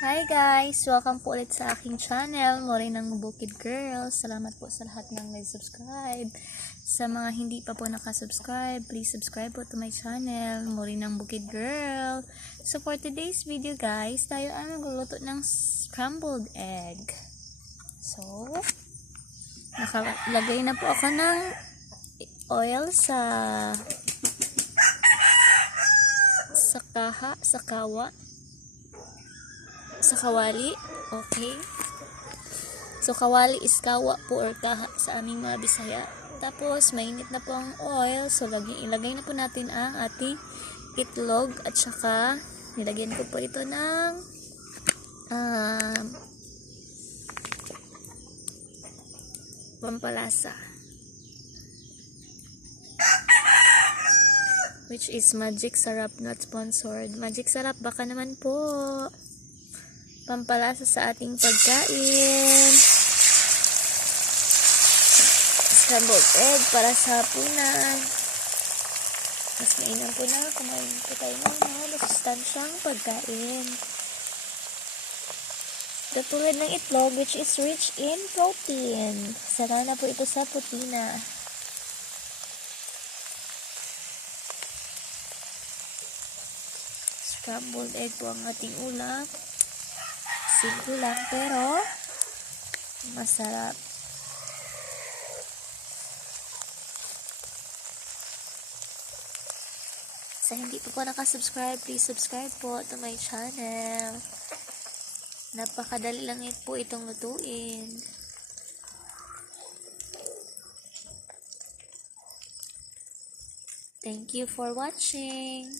Hi guys! Welcome po ulit sa aking channel, Morinang Bukid Girl. Salamat po sa lahat ng nag-subscribe. Sa mga hindi pa po nakasubscribe, please subscribe po to my channel, Morinang Bukid Girl. So for today's video guys, tayo ay magluluto ng scrambled egg. So, nakalagay na po ako ng oil sa kawali. Okay. So, kawali is kawa po or kaha sa aming mga Bisaya. Tapos, mainit na po ang oil. So, ilagay na po natin ang ating itlog. At saka, nilagyan ko po ito ng pampalasa. Which is Magic Sarap, not sponsored. Magic Sarap, baka naman po. Pampalasa sa ating pagkain. Scrambled egg para sa hapunan. Mas mainam po na kumain po tayo ng masustansyang pagkain. Katulad ng itlog which is rich in protein. Sara na po ito sa protina. Scrambled egg po ang ating ulam. Simple lang pero masarap. Sa hindi po nakasubscribe, please subscribe po to my channel. Napakadali lang po itong lutuin. Thank you for watching.